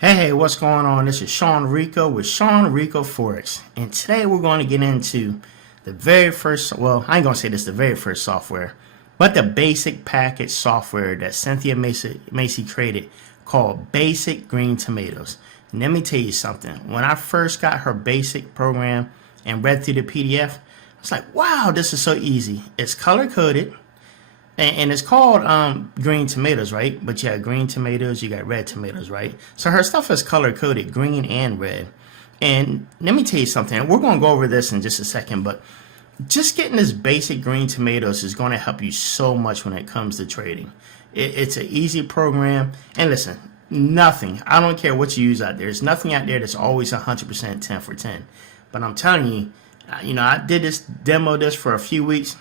Hey, what's going on? This is Sean Rico with Sean Rico Forex. And today we're going to get into the very first, well, I ain't going to say this is the very first software, but the basic package software that Cynthia Macy created called Basic Green Tomatoes. And let me tell you something. When I first got her basic program and read through the PDF, I was like, wow, this is so easy. It's color coded. And it's called green tomatoes, right? But you got green tomatoes, you got red tomatoes, right? So her stuff is color coded, green and red. And let me tell you something. We're going to go over this in just a second, but just getting this basic green tomatoes is going to help you so much when it comes to trading. It's an easy program. And listen, nothing, I don't care what you use out there. There's nothing out there that's always 100% 10 for 10. But I'm telling you, I did this, demoed this for a few weeks.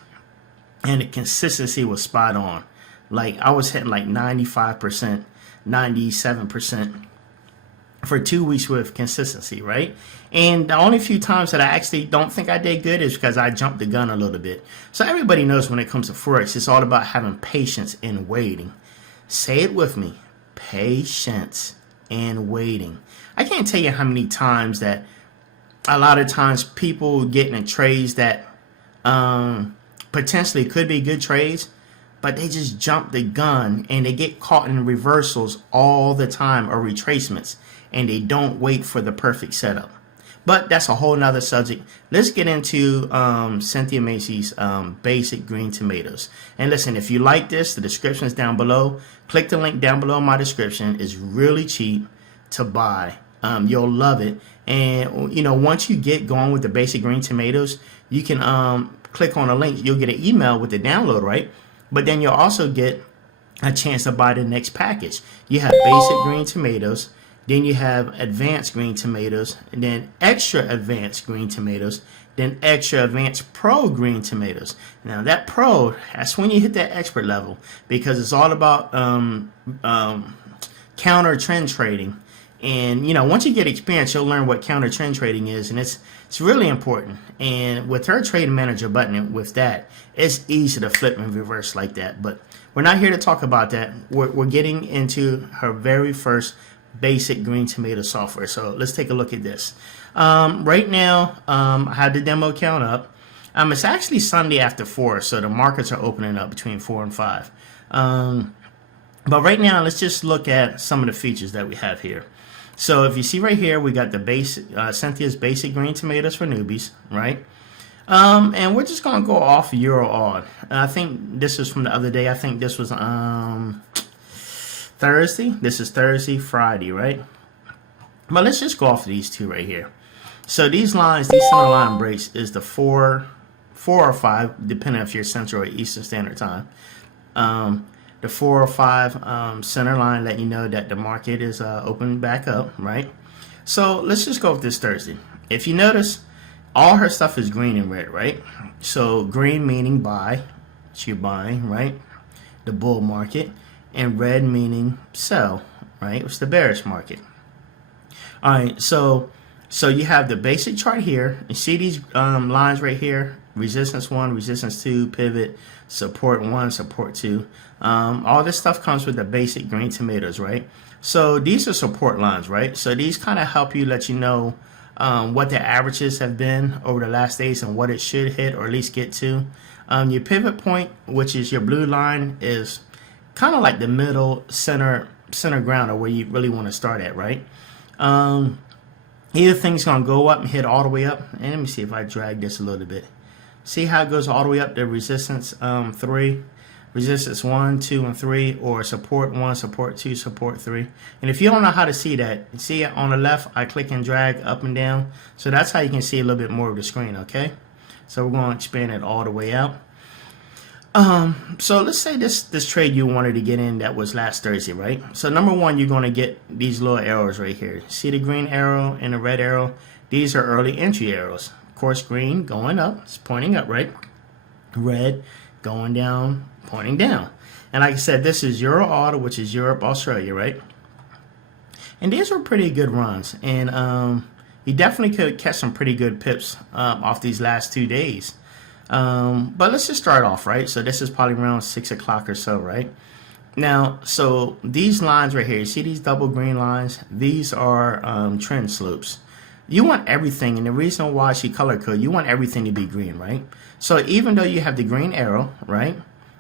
And the consistency was spot on. Like I was hitting like 95%, 97% for 2 weeks with consistency, right? And the only few times that I actually don't think I did good is because I jumped the gun a little bit. So everybody knows when it comes to Forex, it's all about having patience and waiting. Say it with me. Patience and waiting. I can't tell you how many times that a lot of times people get in trades that potentially could be good trades, but they just jump the gun and they get caught in reversals all the time or retracements, and they don't wait for the perfect setup. But that's a whole nother subject. Let's get into Cynthia Macy's basic green tomatoes. And listen, if you like this, the description is down below. Click the link down below in my description. It's really cheap to buy. You'll love it. And once you get going with the basic green tomatoes, you can click on a link. You'll get an email with the download, right? But then you'll also get a chance to buy the next package. You have basic green tomatoes, then you have advanced green tomatoes, and then extra advanced green tomatoes, then extra advanced pro green tomatoes. Now that pro, that's when you hit that expert level, because it's all about counter trend trading. And once you get experience, you'll learn what counter trend trading is, and it's really important. And with her trade manager button, with that, it's easy to flip and reverse like that. But we're not here to talk about that. We're getting into her very first basic green tomato software. So let's take a look at this. Right now, I have the demo account up. It's actually Sunday after 4, so the markets are opening up between 4 and 5. But right now, let's just look at some of the features that we have here. So if you see right here, we got the basic Cynthia's basic green tomatoes for newbies, right? And we're just gonna go off Euro odd. I think this is from the other day. I think this was Thursday. This is Thursday, Friday, right? But let's just go off of these two right here. So these lines, these center line breaks, is the 4 or 5, depending if you're Central or Eastern Standard Time. The 4 or 5 center line letting you know that the market is opening back up, right? So let's just go with this Thursday. If you notice, all her stuff is green and red, right? So green meaning buy, you're buying, right? The bull market, and red meaning sell, right? It's the bearish market. All right, so you have the basic chart here. You see these lines right here: resistance 1, resistance 2, pivot, support 1, support 2. All this stuff comes with the basic green tomatoes, right? So these are support lines, right? So these kind of help you, let you know what the averages have been over the last days and what it should hit or at least get to. Your pivot point, which is your blue line, is kind of like the middle center ground, or where you really want to start at, right? Either thing's gonna go up and hit all the way up. And let me see if I drag this a little bit. See how it goes all the way up to resistance 3, resistance 1, 2, and 3, or support 1, support 2, support 3. And if you don't know how to see that, see it on the left, I click and drag up and down. So that's how you can see a little bit more of the screen, okay? So we're going to expand it all the way out. So let's say this trade you wanted to get in that was last Thursday, right? So number one, you're going to get these little arrows right here. See the green arrow and the red arrow? These are early entry arrows. Of course, green going up, it's pointing up, right? Red going down, pointing down. And like I said, this is Euro Auto, which is Europe, Australia, right? And these were pretty good runs. And you definitely could catch some pretty good pips off these last 2 days. But let's just start off, right? So this is probably around 6 o'clock or so, right? Now, so these lines right here, you see these double green lines? These are trend slopes. You want everything, and the reason why she color code, you want everything to be green, right? So even though you have the green arrow, right?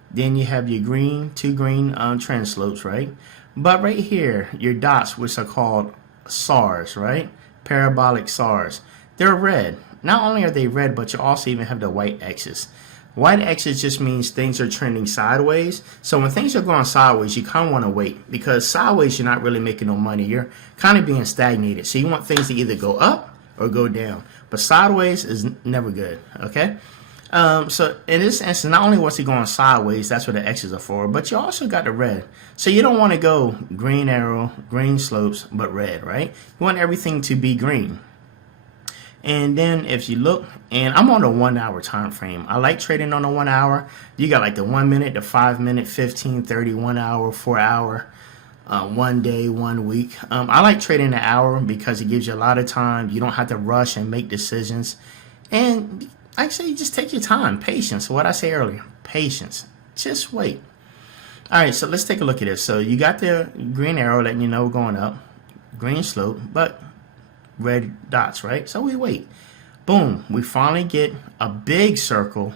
Then you have your green, two green trend slopes, right? But right here, your dots, which are called SARs, right? Parabolic SARs. They're red. Not only are they red, but you also even have the white X's. White X's just means things are trending sideways. So when things are going sideways, you kind of want to wait, because sideways you're not really making no money. You're kind of being stagnated. So you want things to either go up or go down. But sideways is never good, okay? So in this instance, not only was he going sideways, that's what the X's are for, but you also got the red. So you don't want to go green arrow, green slopes, but red, right? You want everything to be green. And then if you look, and I'm on a 1 hour time frame. I like trading on a 1 hour. You got like the 1 minute, the 5 minute, 15, 30, 1 hour, 4 hour, 1 day, 1 week. I like trading an hour because it gives you a lot of time. You don't have to rush and make decisions. And like I say, you just take your time. Patience. What I say earlier, patience. Just wait. All right, so let's take a look at this. So you got the green arrow letting you know we're going up, green slope, but red dots, right? So we wait. Boom, we finally get a big circle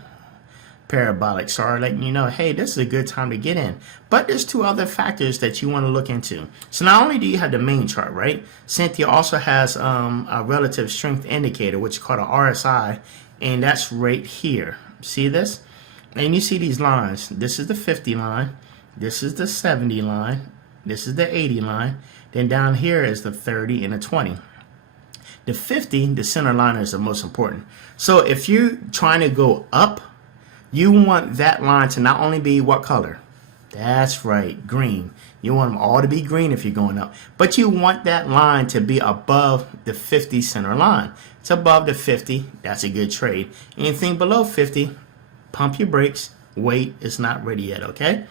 parabolic SAR letting you know, hey, this is a good time to get in. But there's two other factors that you want to look into. So not only do you have the main chart, right? Cynthia also has a relative strength indicator, which is called a RSI, and that's right here. See this? And you see these lines. This is the 50 line. This is the 70 line. This is the 80 line. Then down here is the 30 and the 20. The 50, the center line, is the most important. So if you're trying to go up, you want that line to not only be what color? That's right, green. You want them all to be green if you're going up. But you want that line to be above the 50 center line. It's above the 50. That's a good trade. Anything below 50, pump your brakes. Wait, it's not ready yet, okay?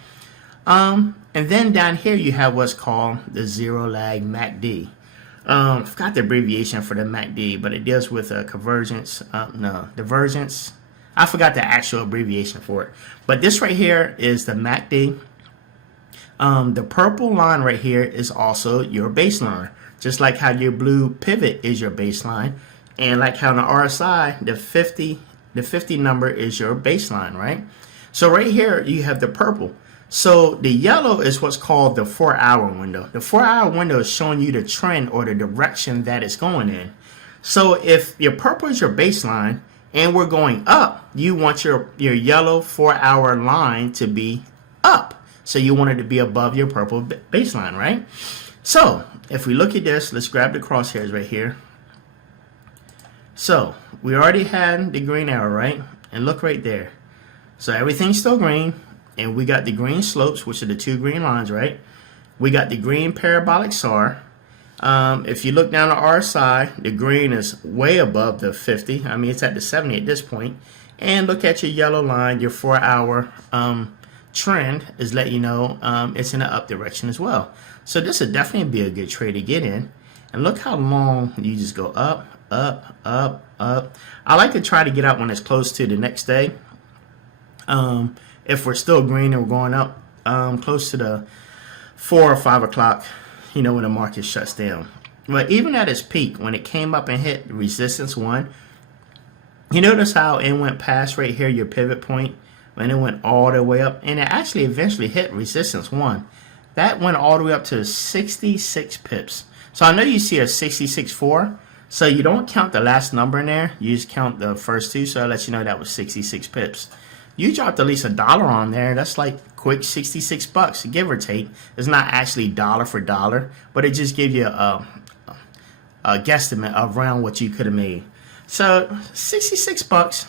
And then down here you have what's called the zero lag MACD. I forgot the abbreviation for the MACD, but it deals with convergence, divergence. I forgot the actual abbreviation for it. But this right here is the MACD. The purple line right here is also your baseline. Just like how your blue pivot is your baseline. And like how in the RSI, the 50 number is your baseline, right? So right here, you have the purple. So the yellow is what's called the 4 hour window. The 4 hour window is showing you the trend or the direction that it's going in. So if your purple is your baseline and we're going up, you want your yellow 4 hour line to be up. So you want it to be above your purple baseline, right? So if we look at this, let's grab the crosshairs right here. So we already had the green arrow, right? And look right there. So everything's still green. And we got the green slopes, which are the two green lines, right? We got the green parabolic SAR. If you look down the RSI, the green is way above the 50. I mean, it's at the 70 at this point. And look at your yellow line, your 4 hour trend is letting you know it's in the up direction as well. So this would definitely be a good trade to get in. And look how long you just go up, up, up, up. I like to try to get out when it's close to the next day. If we're still green and we're going up close to the 4 or 5 o'clock, you know, when the market shuts down. But even at its peak, when it came up and hit resistance 1, you notice how it went past right here, your pivot point, and it went all the way up, and it actually eventually hit resistance 1. That went all the way up to 66 pips. So I know you see a 66.4, so you don't count the last number in there, you just count the first two, so I'll let you know that was 66 pips. You dropped at least $1 on there. That's like quick 66 bucks, give or take. It's not actually dollar for dollar, but it just gives you a guesstimate around what you could have made. So 66 bucks,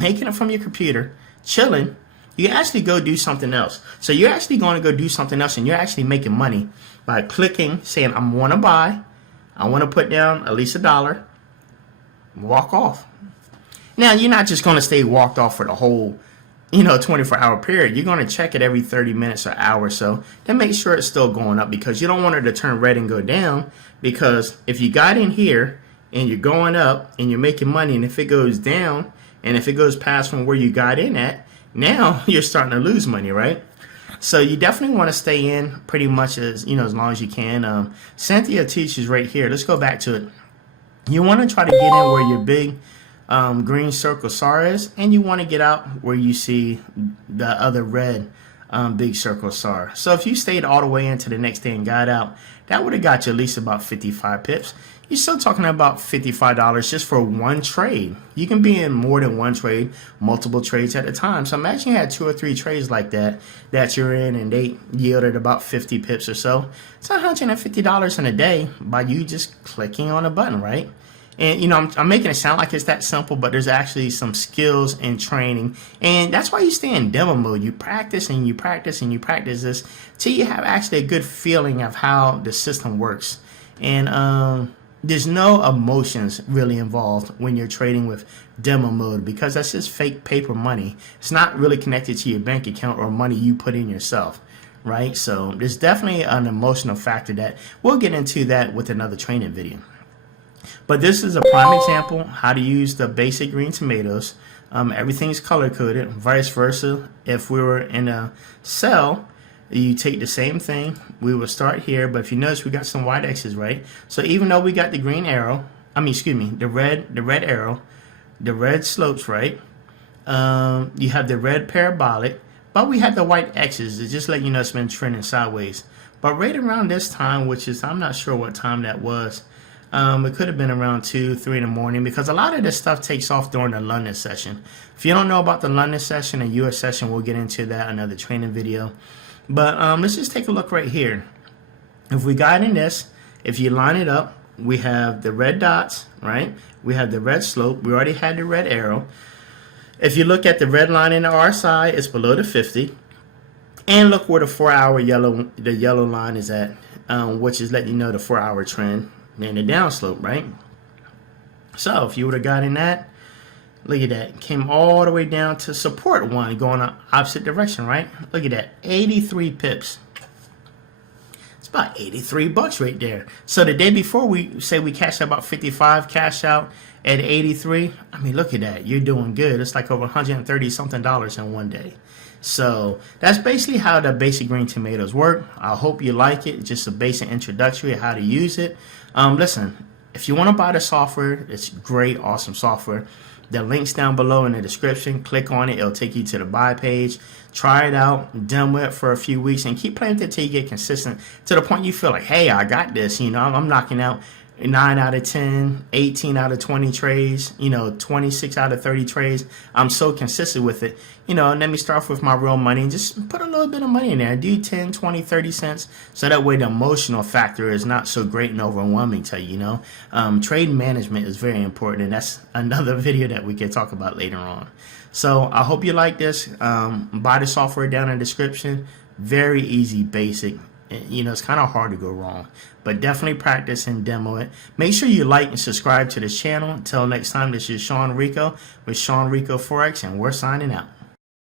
making it from your computer, chilling. You actually go do something else. So you're actually going to go do something else, and you're actually making money by clicking, saying, I want to buy. I want to put down at least $1. Walk off. Now, you're not just going to stay walked off for the whole, 24-hour period. You're going to check it every 30 minutes or hour or so to make sure it's still going up, because you don't want it to turn red and go down, because if you got in here and you're going up and you're making money, and if it goes down and if it goes past from where you got in at, now you're starting to lose money, right? So you definitely want to stay in pretty much as as long as you can. Cynthia teaches right here. Let's go back to it. You want to try to get in where your big green circle SAR is, and you want to get out where you see the other red big circle SAR. So if you stayed all the way into the next day and got out, that would have got you at least about 55 pips. You're still talking about $55 just for one trade. You can be in more than one trade, multiple trades at a time. So imagine you had 2 or 3 trades like that you're in, and they yielded about 50 pips or so. It's $150 in a day by you just clicking on a button, right? And I'm making it sound like it's that simple, but there's actually some skills and training, and that's why you stay in demo mode. You practice and you practice and you practice this till you have actually a good feeling of how the system works. And there's no emotions really involved when you're trading with demo mode, because that's just fake paper money. It's not really connected to your bank account or money you put in yourself, right? So there's definitely an emotional factor that we'll get into that with another training video. But this is a prime example how to use the basic green tomatoes. Everything's color coded, vice versa. If we were in a cell, you take the same thing. We will start here, but if you notice, we got some white X's, right? So even though we got the green arrow, the red arrow, the red slopes, right? You have the red parabolic, but we had the white X's. It's just let you know it's been trending sideways. But right around this time, which is, I'm not sure what time that was, it could have been around 2, 3 in the morning, because a lot of this stuff takes off during the London session. If you don't know about the London session and US session, we'll get into that another training video. But let's just take a look right here. If we got in this, if you line it up, we have the red dots, right? We have the red slope. We already had the red arrow. If you look at the red line in the RSI, it's below the 50. And look where the 4-hour yellow line is at, which is letting you know the 4-hour trend and the downslope, right? So if you would have got in that, look at that, came all the way down to support one, going in opposite direction, right? Look at that, 83 pips. It's about 83 bucks right there. So the day before, we say we cashed out about 55, cash out at 83. I mean, look at that, you're doing good. It's like over 130 something dollars in one day. So that's basically how the basic green tomatoes work. I hope you like it. Just a basic introductory of how to use it. Listen, if you want to buy the software, it's great, awesome software. The link's down below in the description. Click on it. It'll take you to the buy page. Try it out, demo it for a few weeks, and keep playing with it until you get consistent to the point you feel like, hey, I got this. I'm knocking out 9 out of 10, 18 out of 20 trades, 26 out of 30 trades. I'm so consistent with it. And let me start off with my real money and just put a little bit of money in there. Do 10, 20, 30 cents. So that way the emotional factor is not so great and overwhelming to you, Trade management is very important, and that's another video that we can talk about later on. So I hope you like this. Buy the software down in the description. Very easy, basic. It's kind of hard to go wrong, but definitely practice and demo it. Make sure you like and subscribe to this channel. Until next time, this is Sean Rico with Sean Rico Forex, and we're signing out.